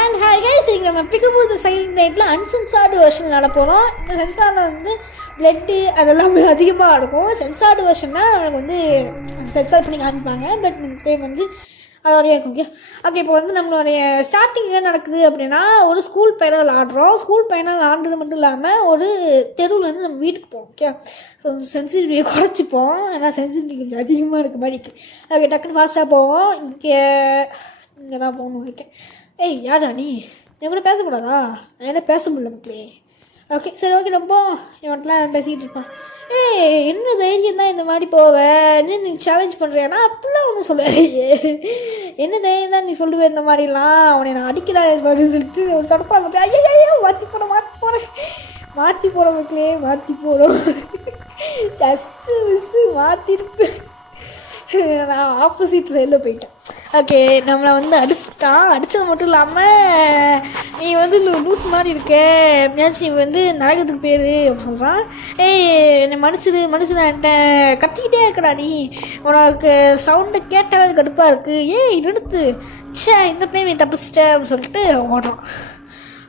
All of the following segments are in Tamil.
அண்ட் ஹாய் கைஸ், இங்கே நம்ம பிக்கப் த சைலண்ட் நைட்டில் அன்சென்சார்டு வெர்ஷன் நட போகிறோம். இந்த சென்சாரில் வந்து பிளட்டு அதெல்லாம் அதிகமாக இருக்கும். சென்சார்டு வெர்ஷன்னா நம்மளுக்கு வந்து சென்சார் பண்ணி காமிப்பாங்க. பட் இந்த டைம் வந்து அதோடய இருக்கும். ஓகே, இப்போ வந்து நம்மளுடைய ஸ்டார்டிங் என்ன நடக்குது அப்படின்னா, ஒரு ஸ்கூல் பையனை விளாடுறோம். ஸ்கூல் பையனை விளாண்டுறது மட்டும் இல்லாமல் ஒரு தெருவில் நம்ம வீட்டுக்கு போவோம். ஓகே, ஸோ சென்சிட்டிவிட்டியை குறைச்சிப்போம். ஏன்னா சென்சிட்டிவிட்டி கொஞ்சம் அதிகமாக இருக்க மாதிரி இருக்குது. ஓகே, டக்குன்னு ஃபாஸ்ட்டாக போவோம். இங்கே தான் போகணும். ஓகே, ஏய் யாரா நீ என் கூட பேசக்கூடாதா? நான் என்ன பேச முடியல மக்களே. ஓகே சரி, ஓகே நம்ம இவன்ட்டெலாம் பேசிக்கிட்டு இருப்பான். ஏய் என்ன தைரியம் தான் இந்த மாதிரி போவேன், என்ன நீ சேலஞ்ச் பண்ணுறியானா? அப்படிலாம் ஒன்றும் சொல்லலையே. என்ன தைரியம் தான் நீ சொல்லுவேன் இந்த மாதிரிலாம், அவனை நான் அடிக்கிறான் அப்படின்னு சொல்லிட்டு ஒரு தடுப்பான் மக்களே. ஐயோ மாற்றி போகிறோம் மக்களே, மாற்றி போகிறோம். ஜஸ்ட்டு மிஸ்ஸு மாற்றிருப்பேன். நான் ஆப்போசிட் சைடில் போயிட்டேன். ஓகே, நம்மளை வந்து அடித்தது மட்டும் இல்லாமல் நீ வந்து லூஸ் மாதிரி இருக்கே எப்படியாச்சும் நீ வந்து நரகத்துக்கு பேர் அப்படின்னு சொல்கிறான். ஏய் என்னை மனுஷன்ட்ட கத்திக்கிட்டே இருக்கடா நீ, உனக்கு சவுண்டை கேட்டால் கடுப்பாக இருக்குது, ஏய் நிறுத்து, இந்த டைம் நீ தப்பிச்சிட்ட அப்படின்னு சொல்லிட்டு ஓடுறான்.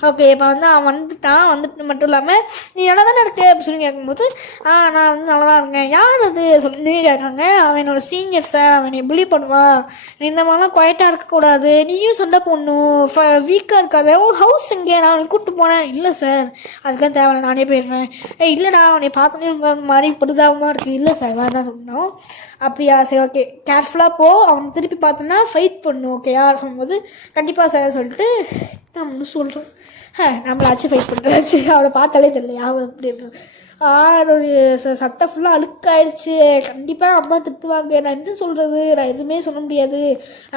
ஓகே, இப்போ வந்து அவன் வந்துட்டு மட்டும் இல்லாமல் நீ நல்லா தானே இருக்கு அப்படின்னு சொல்லி கேட்கும்போது நான் வந்து நல்லா தான் இருக்கேன். யார் அது சொல்லி கேட்காங்க. அவன் என்னோட சீனியர் சார், அவன் என்னை புள்ளி பண்ணுவான், நீ இந்த மாதிரிலாம் குவைட்டாக இருக்கக்கூடாது, நீயும் சொல்ல போடணும், வீக்காக இருக்காது, ஹவுஸ் எங்கே, நான் அவனை கூப்பிட்டு போனேன். இல்லை சார் அதுக்கெல்லாம் தேவையில்லை, நானே போயிடுறேன். இல்லைடா அவனை பார்த்தோன்னே மாதிரி படுதாபமாக இருக்குது. இல்லை சார் வேறு என்ன சொல்லணும். அப்படியா சரி ஓகே கேர்ஃபுல்லாக போ, அவனை திருப்பி பார்த்தோன்னா ஃபைட் பண்ணும். ஓகே யார் சொல்லும்போது கண்டிப்பாக சார் சொல்லிட்டு நம்ம சொல்கிறோம். நம்மளாச்சும் ஃபைட் பண்ணுறாச்சு. அவளை பார்த்தாலே தெரியல யாவும் எப்படி இருக்கு. ஒரு சட்டை ஃபுல்லாக அழுக்காயிடுச்சு. கண்டிப்பாக அம்மா திட்டுவாங்க. நான் என்ன சொல்கிறது, நான் எதுவுமே சொல்ல முடியாது.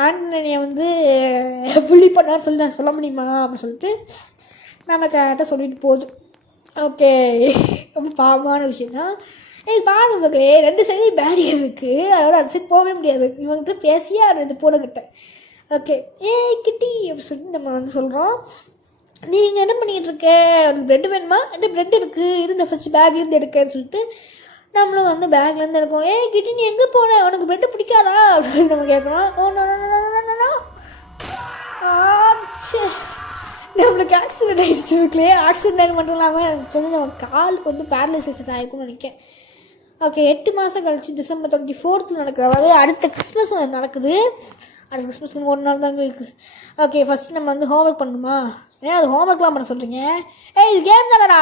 ஆண்டனியை வந்து புள்ளி பண்ணான்னு சொல்லி நான் சொல்ல முடியுமா அப்படின்னு சொல்லிட்டு நம்ம கேட்ட சொல்லிட்டு போகுது. ஓகே, ரொம்ப பாவமான விஷயந்தான். பாருங்க மக்களே, 2 சைட்லேயும் பேரியர் இருக்குது. அதோட அந்த சைட் போகவே முடியாது. இவங்ககிட்ட பேசியே இது போனக்கிட்ட. ஓகே கிட்டி அப்படி சொல்லிட்டு நம்ம வந்து சொல்கிறோம். நீங்கள் என்ன பண்ணிக்கிட்டு இருக்க, உனக்கு ப்ரெட்டு வேணுமா? என்ன ப்ரெட் இருக்குது, நான் ஃபஸ்ட்டு பேக்லேருந்து எடுக்கேன்னு சொல்லிட்டு நம்மளும் வந்து பேக்லேருந்து எடுக்கோம். கிட்டி நீ எங்கே போன, உனக்கு ப்ரெட்டு பிடிக்காதா அப்படின்னு நம்ம கேட்குறோம். நம்மளுக்கு ஆக்சிடென்ட் ஆகிடுச்சு வீட்லேயே. ஆக்சிடென்ட் மட்டும் இல்லாமல் எனக்கு வந்து நம்ம காலுக்கு வந்து பேரலைசிஸ் ஆகிருக்கும்னு நினைக்கிறேன். ஓகே, 8 மாதம் கழிச்சு டிசம்பர் 24 நடக்குது. அதாவது அடுத்த கிறிஸ்மஸ் நடக்குது. அடுத்த கிறிஸ்மஸ்க்கு 1 நாள் தாங்க இருக்குது. ஓகே, ஃபஸ்ட்டு நம்ம வந்து ஹோம்ஒர்க் பண்ணணுமா? ஏன்னா அது ஹோம்ஒர்க்லாம் பண்ண சொல்கிறீங்க. இது கேம் தானடா.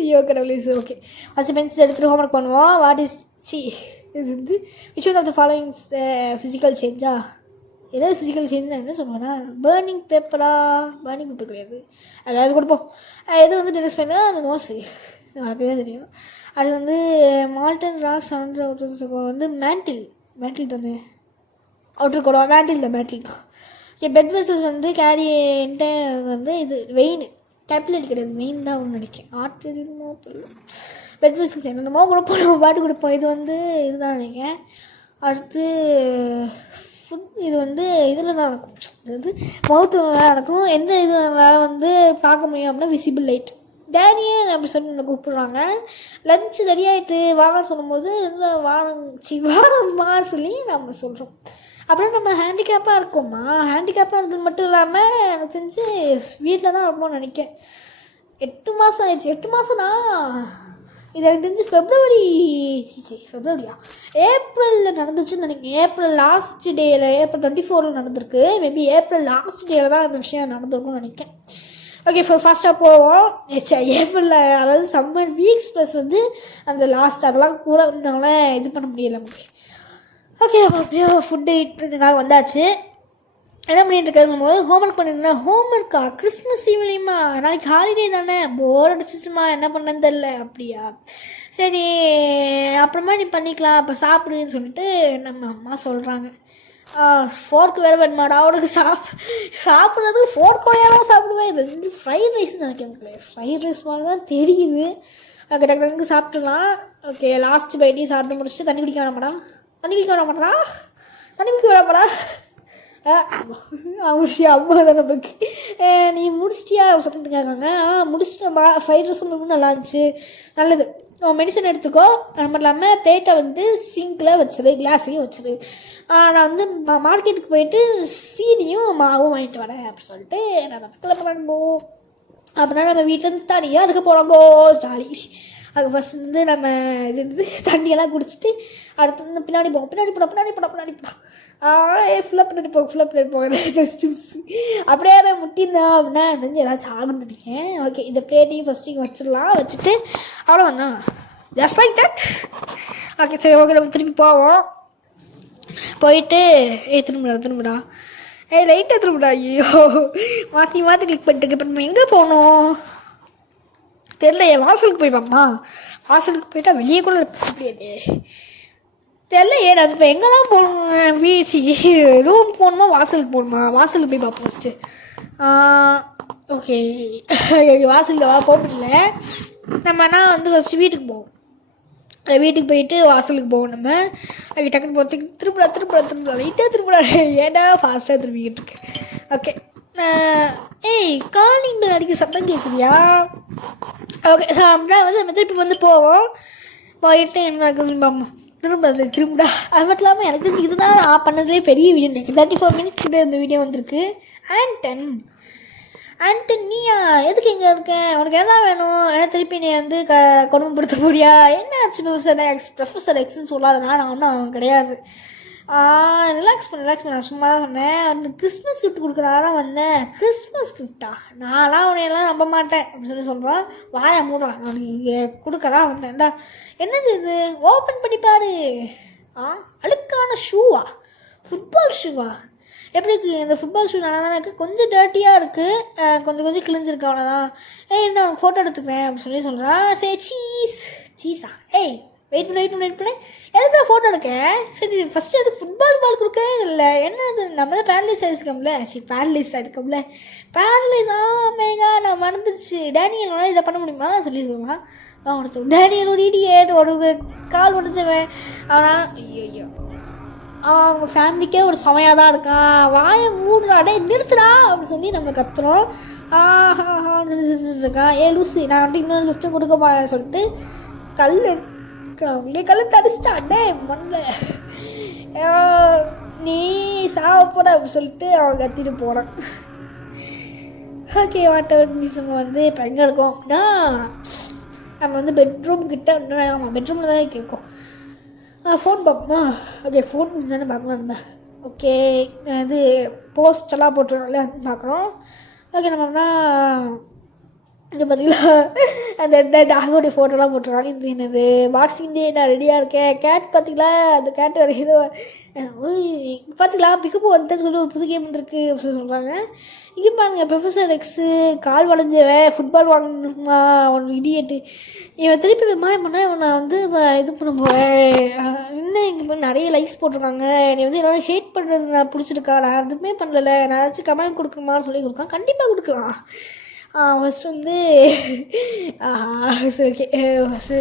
ஐயோ கடவுளே. ஓகே, ஃபஸ்ட்டு பென்சில் எடுத்துகிட்டு ஹோம்ஒர்க் பண்ணுவோம். இது வந்து which one of the following physical சேஞ்சா? ஏதாவது ஃபிசிக்கல் சேஞ்ச் நான் என்ன சொல்லுவேன்னா, பேர்னிங் பேப்பர் கிடையாது, அதாவது கொடுப்போம். எது வந்து டிரெக்ட் பண்ணால் அந்த நோஸு அதுவே தெரியும். அது வந்து மால்டன் ராக்ஸ் வந்து மேண்டில் தானே அவுட்ரு கோடம், மேண்டில் தான். பெட் வெசல்ஸ் வந்து கேரி என்டையர் வந்து இது வெயின் கேபிலரி கிடையாது, வெயின் தான் ஒன்று நினைக்கிறேன். ஆர்டரியுமோ தெரியல. பெட் வெசல்ஸ் என்னென்னமோ கொடுப்போம், நம்ம பாட்டு கொடுப்போம். இது வந்து இதுதான் நினைக்கிறேன். அடுத்து ஃபுட் இது வந்து இதில் தான் நடக்கும். இது வந்து மவுத்தில் நடக்கும். எந்த இதனால் வந்து பார்க்க முடியும் அப்படின்னா விசிபிள் லைட். டேனியே அப்படி சொல்லி நம்ம கூப்பிட்றாங்க. லஞ்ச் ரெடி ஆகிட்டு வாங்கன்னு சொல்லும்போது வாரம்மா சொல்லி நம்ம சொல்கிறோம். அப்புறம் நம்ம ஹேண்டிகேப்பாக இருக்கோம்மா. ஹேண்டிகேப்பாக இருந்தது மட்டும் இல்லாமல் எனக்கு தெரிஞ்சு வீட்டில் தான் இருப்போம்னு நினைக்கிறேன். 8 மாதம் ஆயிடுச்சு. 8 மாதம்னா இது எனக்கு தெரிஞ்சு ஃபெப்ரவரியா ஏப்ரலில் நடந்துச்சுன்னு நினைக்கிறேன். ஏப்ரல் லாஸ்ட் டேயில், ஏப்ரல் 24 நடந்திருக்கு. மேபி ஏப்ரல் லாஸ்ட் டேயில் தான் அந்த விஷயம் நடந்திருக்கும்னு நினைக்கிறேன். ஓகே, ஃபாஸ்ட்டாக போவோம். ஏப்ரலில் அதாவது சம்மர் வீக்ஸ் ப்ளஸ் வந்து அந்த லாஸ்ட் அதெல்லாம் கூட வந்தாங்களே இது பண்ண முடியலை நமக்கு. ஓகே, அப்படியே ஃபுட்டு பண்ணுறதுக்காக வந்தாச்சு. என்ன பண்ணிட்டு இருக்காதுங்கும் போது ஹோம்ஒர்க் பண்ணிருந்தேன். ஹோம்ஒர்க்கா? கிறிஸ்மஸ் ஈவினிங்மா, நாளைக்கு ஹாலிடே தானே, போர் அடிச்சிச்சுமா, என்ன பண்ணுன்னு தெரில. அப்படியா சரி, அப்புறமா நீ பண்ணிக்கலாம், அப்போ சாப்பிடுன்னு சொல்லிட்டு நம்ம அம்மா சொல்கிறாங்க. ஃபோர்க்கு வேறு வேணுமாடா அவனுக்கு சாப்பிட்றது ஃபோர்க்கோடையாலாம் சாப்பிடுவேன். இது வந்து ஃப்ரைட் ரைஸ் நினைக்கிறேன். ஃப்ரைட் ரைஸ் மாதிரி தான் தெரியுது. ஓகே, டக்கு சாப்பிட்டுலாம். ஓகே, லாஸ்ட் பைட்டி சாப்பிட்டு முடிச்சுட்டு தண்ணி குடிக்க வேணாமாடா. அவசியம் அம்மா தான் நமக்கு. நீ முடிச்சிட்டியா சொல்லிட்டு கேட்காங்க. முடிச்சிட்டேம்மா, ஃப்ரைட் ரைஸும் ரொம்ப நல்லா இருந்துச்சு. நல்லது, மெடிசன் எடுத்துக்கோ. அது மட்டும் இல்லாமல் பிளேட்டை வந்து சிங்கில் வச்சிரு, கிளாஸையும் வச்சிரு. நான் வந்து மார்க்கெட்டுக்கு போயிட்டு சீனியும் மாவும் வாங்கிட்டு வரேன் அப்படின்னு சொல்லிட்டு நம்ம கிளம்புறாங்கோ. அப்படின்னா நம்ம வீட்டிலேருந்து தனியாக இருக்க போகிறாங்கோ, ஜாலி. அது ஃபஸ்ட் வந்து நம்ம இது வந்து தண்ணியெல்லாம் குடிச்சிட்டு அடுத்து வந்து பின்னாடி போவோம். பின்னாடி போட ஃபுல்லாக பின்னாடி போக ஜஸ்ட் அப்படியே முட்டியிருந்தேன் அப்படின்னா தெரிஞ்சு ஏதாச்சும் ஆகுன்னு நினைக்கிறேன். ஓகே, இந்த பிளேட்டையும் ஃபஸ்ட்டு இங்கே வச்சிடலாம். வச்சுட்டு அவ்வளோ வந்தான், ஜஸ்ட் லைக் தட். ஓகே சரி, ஓகே நம்ம திருப்பி போவோம். போயிட்டு திரும்புடா லைட்டாக திரும்புடா. ஐயோ மாற்றி கிளிக் பண்ணிட்டு. இப்போ நம்ம எங்கே போகணும் தெரில. என் வாசலுக்கு போய் பாம்மா, வாசலுக்கு போயிட்டா வெளியே கூட முடியாது. தெரில நான் இப்போ எங்கே தான் போகணும், வீழ்ச்சி ரூம் போகணுமா வாசலுக்கு போகணுமா? வாசலுக்கு போய் பார்ப்போம் ஃபஸ்ட்டு. ஓகே வாசலுக்கு போக முடியல. நம்மனா வந்து ஃபஸ்ட்டு வீட்டுக்கு போவோம். வீட்டுக்கு போயிட்டு வாசலுக்கு போவோம். நம்ம அங்கே டக்குன்னு போகிறதுக்கு திருப்படா லைட்டாக திருப்படா. ஏடா ஃபாஸ்ட்டாக திரும்பிக்கிட்டு இருக்கேன். ஓகே, காலிங் பெல் அடிக்க சத்தம் கேட்குதியா? ஓகே அப்படின்னா வந்து நம்ம திருப்பி வந்து போவோம். போயிட்டு என்ன திரும்படா. அது மட்டும் இல்லாமல் எனக்கு தெரிஞ்சு இதுதான் நான் பண்ணதுலேயே பெரிய வீடியோ. எனக்கு 34 minutes கிட்ட இந்த வீடியோ வந்திருக்கு. ஆண்டன் நீயா எதுக்கு இங்கே இருக்கேன்? உனக்கு என்ன வேணும்? ஏன்னா திருப்பி நீ வந்து கொடுமைப்படுத்த முடியா? என்ன ஆச்சு ப்ரொஃபஸர் எக்ஸ்ன்னு சொல்லாதனா? நான் ஒன்றும் அவன் கிடையாது. ரிலாக்ஸ் பண்ண நான் சும்மா தான் சொன்னேன். அந்த கிறிஸ்மஸ் கிஃப்ட் கொடுக்குறதா வந்தேன். கிறிஸ்மஸ் கிஃப்டா? நான்லாம் உனையெல்லாம் நம்ப மாட்டேன் அப்படின்னு சொல்கிறான். வாயை மூடுறான். அவனுக்கு இங்கே கொடுக்கதான் வந்தேன். இந்தா என்னது இது, ஓப்பன் பண்ணி பாரு. அழுக்கான ஷூவா? ஃபுட்பால் ஷூவா? எப்படி இருக்குது இந்த ஃபுட்பால் ஷூ? நல்லா தானே இருக்குது. கொஞ்சம் டர்ட்டியாக இருக்குது, கொஞ்சம் கிழிஞ்சிருக்கு, அவ்வளோதான். என்ன உனக்கு ஃபோட்டோ எடுத்துக்கிறேன் அப்படின்னு சொல்லி சொல்கிறான். சரி சீஸா? வெயிட் பண்ணு. எதுக்கு ஃபோட்டோ எடுக்க? சரி ஃபஸ்ட்டு அதுக்கு ஃபுட்பால் பால் கொடுக்கவே இல்லை. என்ன இது, நம்ம தான் பேரலைஸ் ஆகிருக்கோம்ல. பேரலைஸ் ஆகிருக்கோம்ல. ஆமேகா நான் மறந்துடுச்சு. டேனியல் இதை பண்ண முடியுமா சொல்லி சொல்லுவான். டேனியலோட இடியேட் ஒரு கால் உடைச்சவன் அவன். ஐயோ அவங்க ஃபேமிலிக்கே ஒரு சமையாக தான் இருக்கான். வாயை மூடுறாடே நிறுத்துறா அப்படின்னு சொல்லி நம்ம கத்துறோம். இருக்கான். லூசி நான் வந்துட்டு இன்னொரு கிஃப்ட்டும் கொடுக்க போறேன்னு சொல்லிட்டு அவங்களே கல் தடிச்சிட்டாண்டே மண்ணில். நீ சாவப்போட அப்படின்னு சொல்லிட்டு அவன் கத்திட்டு போகிறான். ஓகே வாட்டர் நம்ம வந்து இப்போ எங்கே இருக்கோம் அப்படின்னா நம்ம வந்து பெட்ரூம் கிட்ட. ஆமாம் பெட்ரூமில் தான் இருக்கோம். ஃபோன் பார்ப்போமா? ஓகே ஃபோன் தானே பார்க்கலாம் நம்ம. ஓகே இது போஸ்டெல்லாம் போட்டுருக்கோம்ல அது பார்க்குறோம். ஓகே நம்மனா இது பார்த்தீங்களா அந்த டாகோடைய ஃபோட்டோலாம் போட்டிருக்காங்க. இது என்னது பாக்ஸிங் டே, நான் ரெடியாக இருக்கேன். கேட் பார்த்தீங்களா? அந்த கேட் வர இது பார்த்தீங்களா பிக்கப்பு வந்துன்னு சொல்லி ஒரு புது கேம் வந்துருக்கு அப்படின்னு சொல்லி சொல்கிறாங்க. இங்கே பாருங்க ப்ரொஃபஸர் எக்ஸு கால் வளைஞ்சவன் ஃபுட்பால் வாங்கணுமா அவன் இடியேட்டு. இவன் திருப்பி மாதிரி பண்ணால் இவனை வந்து இது பண்ண போகிறேன். இன்னும் இங்கே நிறைய லைக்ஸ் போட்டிருக்காங்க. நீ வந்து என்னால் ஹேட் பண்ணுறது நான் பிடிச்சிருக்கா? நான் எதுவுமே பண்ணலை. நான் ஏதாச்சும் கமெண்ட் கொடுக்கணுமான்னு சொல்லி கொடுக்கலாம். கண்டிப்பாக கொடுக்கலாம். ஃபஸ்ட்டு வந்து சரி ஓகே ஃபஸ்ட்டு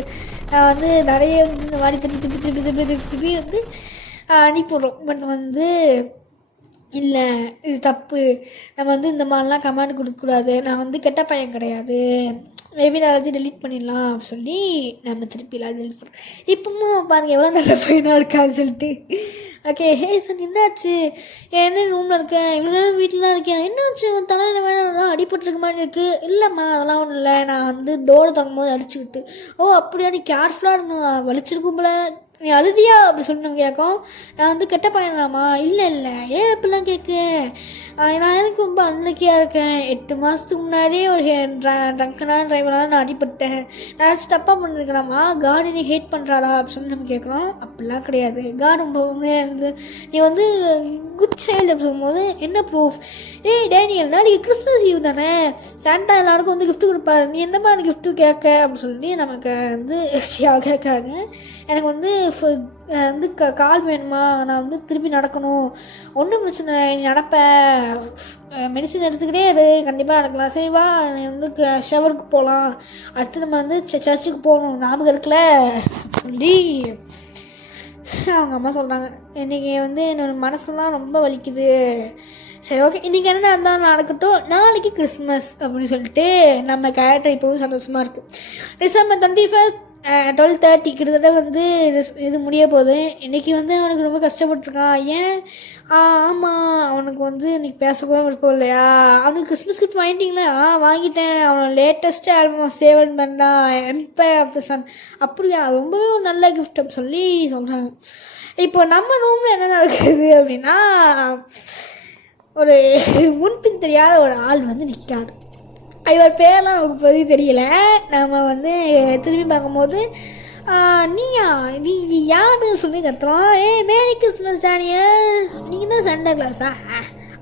நான் வந்து நிறைய வந்து இந்த மாதிரி திருப்பி வந்து அனுப்பிவிட்றோம். பட் வந்து இல்லை இது தப்பு, நம்ம வந்து இந்த மாதிரிலாம் கமெண்ட் கொடுக்கக்கூடாது, நான் வந்து கெட்ட பையன் கிடையாது, மேபி நான் எல்லாத்தையும் டெலீட் பண்ணிடலாம் அப்படின்னு சொல்லி நம்ம திருப்பிலாம் டெலிட் பண்ணுறோம். இப்பவும் பாருங்கள் எவ்வளோ நல்ல பையனாக இருக்கான்னு சொல்லிட்டு. ஓகே சார் என்னாச்சு? என்ன ரூமில் இருக்கேன், இவ்வளோ நேரம் வீட்டில் தான் இருக்கேன், என்னாச்சு தலையில் வேணும் அடிபட்டுருக்க மாதிரி இருக்குது? இல்லைம்மா அதெல்லாம் ஒன்றும் இல்லை, நான் வந்து டோரை தொடங்கும் போது அடிச்சுக்கிட்டு. அப்படியா நீ கேர்ஃபுல்லாக இருக்கணும், வலிச்சிருக்கும் போல, நீ அழுதியா அப்படி சொல்லணும் கேட்கும். நான் வந்து கெட்ட பையனாமா? இல்லை ஏன் இப்படிலாம் கேட்க? நான் எனக்கு ரொம்ப அன்லக்கியாக இருக்கேன். 8 மாதத்துக்கு முன்னாடியே ஒரு ட்ரங்கனான டிரைவரால் நான் அடிப்பட்டேன். நான் ஏதாச்சும் தப்பாக பண்ணிருக்கலாமா? காடு நீ ஹேட் பண்ணுறாடா அப்படின்னு சொல்லி நம்ம கேட்குறோம். அப்படிலாம் கிடையாது, காடு ரொம்ப உண்மையாக இருந்து நீ வந்து குட் சைல்டு அப்படின்னு சொல்லும்போது என்ன ப்ரூஃப்? டேனியல் நாளைக்கு கிறிஸ்மஸ் ஈவ் தானே, சாண்டா எல்லாருக்கும் வந்து கிஃப்ட் கொடுப்பாரு, நீ எந்த மாதிரி கிஃப்ட்டு கேட்க அப்படின்னு சொல்லி நமக்கு வந்து கேட்காங்க. எனக்கு வந்து வந்து கால் வேணுமா, நான் வந்து திருப்பி நடக்கணும், ஒன்றும் பிரச்சனை நீ நடப்ப, மெடிசன் எடுத்துக்கிட்டே இரு, கண்டிப்பாக நடக்கலாம், சரி வா நீ வந்து ஷவருக்கு போகலாம், அடுத்து நம்ம வந்து சர்ச்சுக்கு போகணும் ஞாபகம் இருக்குல்ல சொல்லி அவங்க அம்மா சொல்கிறாங்க, இன்றைக்கி வந்து என்னோட மனசுலாம் ரொம்ப வலிக்குது. சரி ஓகே, இன்றைக்கி என்ன நடந்தால் நடக்கட்டும், நாளைக்கு கிறிஸ்மஸ் அப்படின்னு சொல்லிட்டு நம்ம கேரக்டர் இப்போவும் சந்தோஷமாக இருக்குது. டிசம்பர் 25 12:30 கிட்டத்தட்ட வந்து இது முடிய போகுது. இன்றைக்கி வந்து அவனுக்கு ரொம்ப கஷ்டப்பட்டுருக்கான். ஏன்? ஆமாம், அவனுக்கு வந்து இன்றைக்கி பேசக்கூட விருப்பம் இல்லையா? அவனுக்கு கிறிஸ்மஸ் கிஃப்ட் வாங்கிட்டீங்களா? வாங்கிட்டேன். அவனோட லேட்டஸ்ட்டு ஆல்பம் சேவன் பண்ணான், எம்பையர் ஆஃப் த சன். அப்படியா? ரொம்பவே ஒரு நல்ல கிஃப்ட் அப்படின்னு சொல்லி சொல்கிறாங்க. இப்போ நம்ம ரூமில் என்ன நடக்குது அப்படின்னா, ஒரு முன்பின் தெரியாத ஒரு ஆள் வந்து நிற்காது. இவர் பேரெலாம் நமக்கு பற்றி தெரியல. நம்ம வந்து திரும்பி பார்க்கும்போது, நீயா நீ யாருன்னு சொல்லி கத்துறோம். மேரி கிறிஸ்மஸ் டேனியல், நீங்கள் தான் சாண்டா கிளாஸா?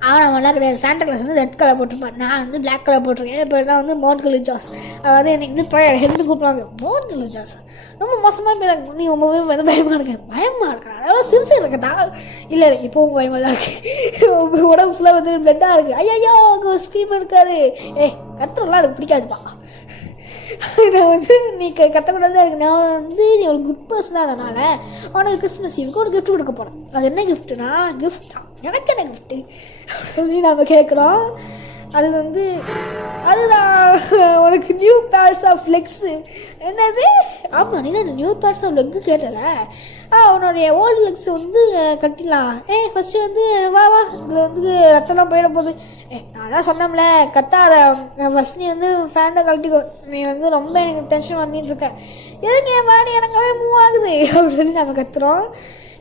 அவனெல்லாம் கிடையாது. சாண்டா கிளாஸ் வந்து ரெட் கலர் போட்டிருப்பான், நான் வந்து பிளாக் கலர் போட்டிருக்கேன். இப்போ தான் வந்து மோர்கலி ஜாஸ், அதாவது எனக்கு வந்து ப்ரேயர் ஹெட்டு கூப்பிடுவாங்க. மோர்கலி ஜாஸ் ரொம்ப மோசமாக பேராங்க. நீ ரொம்பவே வந்து பயமாக இருக்கேன். பயமாக இருக்கா? அதெல்லாம் சிரிச்சு இருக்கட்டா? இல்லை இப்போவும் பயமாக தான் இருக்குது. உடம்பு ஃபுல்லாக வந்து பிளட்டாக இருக்குது. ஐயோ அவங்க ஸ்கீம் இருக்காது. கத்துறதுலாம் எனக்கு பிடிக்காதுப்பா. நான் வந்து நீ கத்தக்கூடாது இருக்கு. நான் வந்து நீ ஒரு குட் பர்சனாக அதனால் அவனுக்கு கிறிஸ்மஸ் ஈவுக்கு ஒரு கிஃப்ட் கொடுக்க போகிறேன். அது என்ன கிஃப்ட்டுனா, கிஃப்ட் தான், எனக்கு என்ன கிஃப்ட்டு அப்படின்னு சொல்லி நம்ம கேட்குறோம். அது வந்து அதுதான், உனக்கு நியூ பேர்ஸ் ஆஃப் லெக்ஸு. என்னது? ஆமாம், நீ தான் நியூ பேர்ஸ் ஆஃப் லெக்கு கேட்டல. அவனுடைய ஓல்டு லெக்ஸ் வந்து கட்டிடலாம். ஃபஸ்ட்டு வந்து வா இதில் வந்து ரத்தம்லாம் போயிட போகுது. நான் தான் சொன்னோம்ல, கத்தாத. ஃபஸ்ட் நீ வந்து ஃபேண்டை கழட்டிக்கோ. நீ வந்து ரொம்ப எனக்கு டென்ஷன் பண்ணிட்டுருக்க. எதுக்கு என் பாடி எனக்காகவே மூவ் ஆகுது அப்படின்னு சொல்லி நம்ம கத்துறோம்.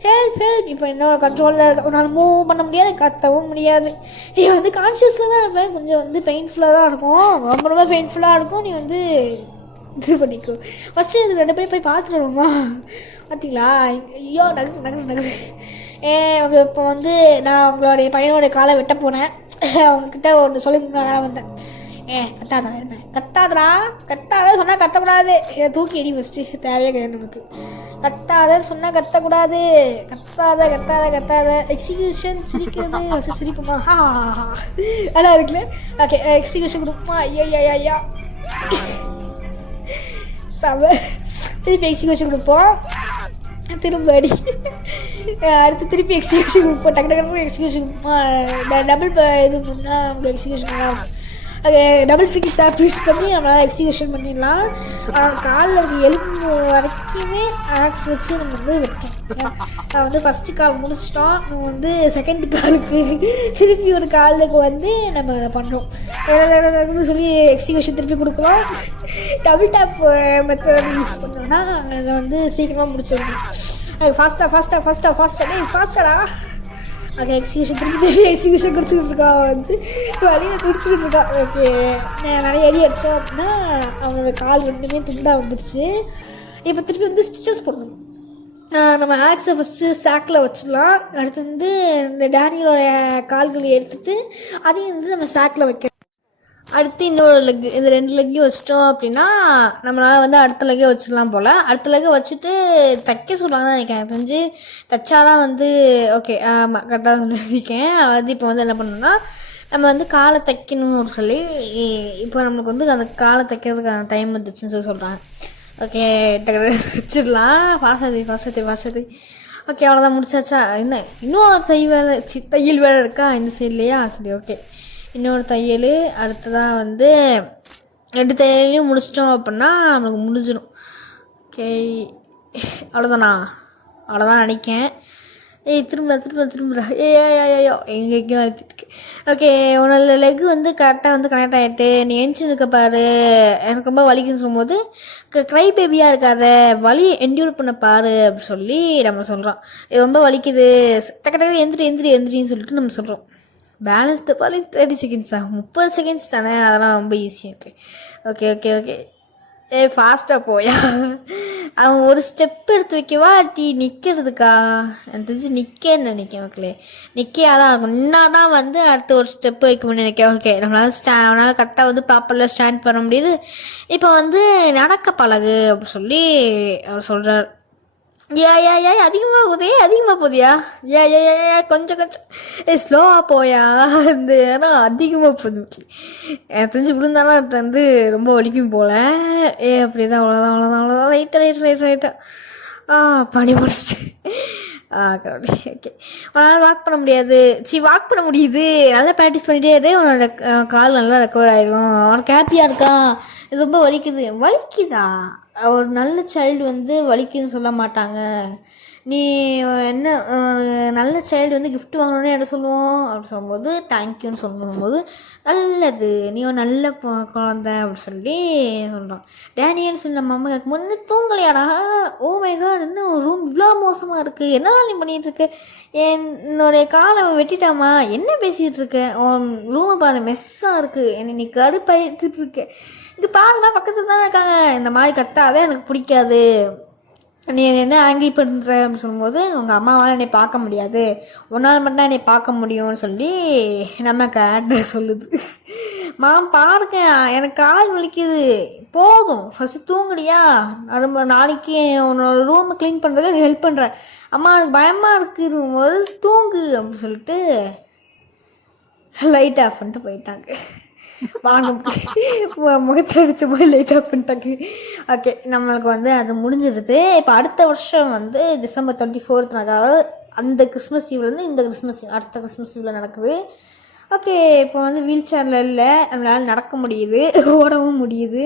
ஹெல்ப் இப்போ என்னோட கண்ட்ரோலில் இருக்க. உன்னால் மூவ் பண்ண முடியாது, கத்தவும் முடியாது. நீ வந்து கான்ஷியஸில் தான் இருப்பேன். கொஞ்சம் வந்து பெயின்ஃபுல்லாக தான் இருக்கும், ரொம்ப ரொம்ப பெயின்ஃபுல்லாக இருக்கும். நீ வந்து இது பண்ணிக்கோ. ஃபஸ்ட்டு இது 2 பேரும் போய் பார்த்துருவோமா? பார்த்தீங்களா? ஐயோ நகரு. அவங்க இப்போ வந்து நான் உங்களுடைய பையனோடைய காலை வெட்ட போனேன். அவங்கக்கிட்ட ஒன்று சொல்லி நான் வந்தேன். கத்தாதா இருப்பேன். கத்தாத சொன்னால் கத்தக்கூடாது. தூக்கி எடி ஃபஸ்ட்டு, தேவையே கிடையாது நமக்கு. கத்தாதன்னு சொன்னால் கத்தக்கூடாது. கத்தாத. எக்ஸிக்யூஷன் சிரிக்கிறது ஃபஸ்ட்டு சிரிக்குமா? நல்லா இருக்குல்ல? ஓகே, எக்ஸிக்யூஷன் கொடுப்போமா? ஐயா திருப்பி எக்ஸிக்யூஷன் கொடுப்போம். திரும்ப அடி. அடுத்து திருப்பி எக்ஸிக்யூஷன் கொடுப்போம். டக்கு எக்ஸிக்யூஷன் டபுள் இது பண்ணால் நமக்கு எக்ஸிக்யூஷன் நல்லா இருக்கும். அது டபுள் ஃபிங்கர் டேப் யூஸ் பண்ணி நம்மளால் எக்ஸிக்யூஷன் பண்ணிடலாம். காலில் இருக்க எலும்பு வரைக்குமே ஆக்ஸ் வச்சு நம்ம வந்து வைப்போம். வந்து ஃபஸ்ட்டு கால் முடிச்சிட்டோம். நம்ம வந்து செகண்ட் காலுக்கு திருப்பி ஒரு காலுக்கு வந்து நம்ம அதை பண்ணுறோம். சொல்லி எக்ஸிக்யூஷன் திருப்பி கொடுக்குறோம். டபுள் டேப் மெத்தட் யூஸ் பண்ணோன்னா அதை வந்து சீக்கிரமாக முடிச்சிடணும். ஃபாஸ்ட்டாடா. ஓகே, எக்ஸிக்யூஷன் திருப்பி எக்ஸிக்யூஷன் கொடுத்துக்கிட்டு இருக்கான். வந்து வழியில் துடிச்சிக்கிட்டு இருக்கான். ஓகே, நிறைய அடி அடித்தோம் அப்படின்னா அவனோட கால் 2மே துண்டாக வந்துடுச்சு. இப்போ திருப்பி வந்து ஸ்டிச்சஸ் பண்ணணும். நம்ம ஆக்ஸை ஃபஸ்ட்டு சாக்கில் வச்சிடலாம். அடுத்து வந்து இந்த டேனியலோடைய கால்களை எடுத்துகிட்டு அதையும் வந்து நம்ம சாக்கில் வைக்கணும். அடுத்து இன்னொரு லெக்கு, இந்த 2 லெக்கையும் வச்சிட்டோம் அப்படின்னா நம்மளால் வந்து அடுத்த லெக்கே வச்சிடலாம் போல். அடுத்த லெக்கை வச்சுட்டு தைக்க சொல்லுவாங்க தான் நினைக்கிறேன். தெரிஞ்சு தைச்சாதான் வந்து ஓகே. ஆமாம், கரெக்டாக சொல்லியிருக்கேன். வந்து இப்போ வந்து என்ன பண்ணணும்னா, நம்ம வந்து காலை தைக்கணும் அப்படின்னு சொல்லி இப்போ நம்மளுக்கு வந்து அந்த காலை தைக்கிறதுக்கான டைம் வந்துச்சுன்னு சொல்லி சொல்கிறாங்க. ஓகே, வச்சிடலாம். ஃபாஸ்ட். ஓகே, அவ்வளோதான், முடிச்சாச்சா? என்ன இன்னும் தையல் வேலை இருக்கா இந்த சைட்லையா? சரி, ஓகே, இன்னொரு தையல். அடுத்ததாக வந்து 2 தையலையும் முடிச்சிட்டோம் அப்படின்னா நம்மளுக்கு முடிஞ்சிடும். ஓகே, அவ்வளோதான் நினைக்கேன். திரும்ப ஏயோ எங்கேயும் அழுத்திட்டு. ஓகே, உன்னோட லெக்கு வந்து கரெக்டாக வந்து கனெக்ட் ஆகிட்டு நீ எஞ்சின்னு இருக்க பாரு. எனக்கு ரொம்ப வலிக்குன்னு சொல்லும்போது க்ரை பேபியாக இருக்காத, வலி என்டியூர் பண்ண பாரு அப்படின்னு சொல்லி நம்ம சொல்கிறோம். இது ரொம்ப வலிக்குது, டக்கு எந்திரின்னு சொல்லிட்டு நம்ம சொல்கிறோம். பேலன்ஸ் தப்பாலே 30 செகண்ட்ஸா? 30 செகண்ட்ஸ் தானே, அதெல்லாம் ரொம்ப ஈஸி. ஓகே. ஃபாஸ்ட்டாக போயா? அவன் ஒரு ஸ்டெப் எடுத்து வைக்கவா நிற்கிறதுக்கா? எனக்கு தெரிஞ்சு நிற்கன்னு நினைக்கிறேன். மக்களே, நிற்கையாக தான் இருக்கும். நின்னாதான் வந்து அடுத்து ஒரு ஸ்டெப் வைக்கணும்னு நினைக்கிறேன். ஓகே, அவனால் கரெக்டாக வந்து ப்ராப்பரில் ஸ்டாண்ட் பண்ண முடியுது. இப்போ வந்து நடக்க பழகு அப்படின்னு சொல்லி அவர் சொல்கிறார். அதிகமாக போதியா? கொஞ்சம் ஸ்லோவாக போயா? இந்த ஏன்னா அதிகமாக போகுது. எனக்கு தெரிஞ்சு விழுந்தாலும் வந்து ரொம்ப வலிக்கும் போல். அப்படிதான், அவ்வளோதான். ரைட்டாக பண்ணி முடிச்சிட்டு கடவுளே. ஓகே, உன்னால் வாக் பண்ண முடியாது, வாக் பண்ண முடியுது, நல்லா ப்ராக்டிஸ் பண்ணிகிட்டே இரு, உன்னோட கால் நல்லா ரெக்கவர் ஆகிடும். அவனுக்கு ஹாப்பியாக இருக்கான். இது ரொம்ப வலிக்குதா? ஒரு நல்ல சைல்டு வந்து வலிக்குதுன்னு சொல்ல மாட்டாங்க. நீ என்ன நல்ல சைல்டு வந்து கிஃப்ட் வாங்கணுன்னே என்ன சொல்லுவோம் அப்படி சொல்லும்போது தேங்க்யூன்னு சொல்லும்போது நல்லது, நீ ஒரு நல்ல குழந்த அப்படி சொல்லி சொல்கிறோம். டேனியன்னு சொல்லி நம்ம அம்மா கேட்கும் போது தூங்கலையாடா? ஓ மை காட், என்ன ரூம் இவ்வளோ மோசமாக இருக்குது, என்னதான் நீ பண்ணிகிட்டு இருக்க? என்னுடைய காலை வெட்டிட்டாமா? என்ன பேசிகிட்டு இருக்க? உன் ரூமை பாரு, மெஸ்ஸாக இருக்குது, என்னை நீ கடுப்பாயிட்டு இருக்க. இங்கே பாருங்க, பக்கத்தில் தானே இருக்காங்க, இந்த மாதிரி கத்தாதான் எனக்கு பிடிக்காது, நீ என்ன ஆங்கிள் பண்ணுற அப்படின்னு சொல்லும்போது உங்கள் அம்மாவால் என்னை பார்க்க முடியாது, உன்னால் மட்டும் என்னை பார்க்க முடியும்னு சொல்லி நம்ம கேரக்டர் சொல்லுது. பாருங்க, எனக்கு கால் வலிக்குது, போதும் ஃபஸ்ட்டு தூங்குறியா? நாளைக்கு உன்னோட ரூமை க்ளீன் பண்ணுறதுக்கு ஹெல்ப் பண்ணுறேன். அம்மா எனக்கு பயமாக இருக்கும்போது தூங்கு அப்படின்னு சொல்லிட்டு லைட் ஆஃப் பண்ணிட்டு போயிட்டாங்க. முகத்தை அடிச்ச போய் லைட் ஆஃப் பண்ணிட்டாங்க. ஓகே, நம்மளுக்கு வந்து அது முடிஞ்சிடுது. இப்போ அடுத்த வருஷம் வந்து December 24th, அதாவது அந்த கிறிஸ்மஸ் ஈவ்லேருந்து இந்த கிறிஸ்மஸ் அடுத்த கிறிஸ்மஸ் ஈவில் நடக்குது. ஓகே, இப்போ வந்து வீல் சேரில் இல்லை, நம்மளால் நடக்க முடியுது, ஓடவும் முடியுது.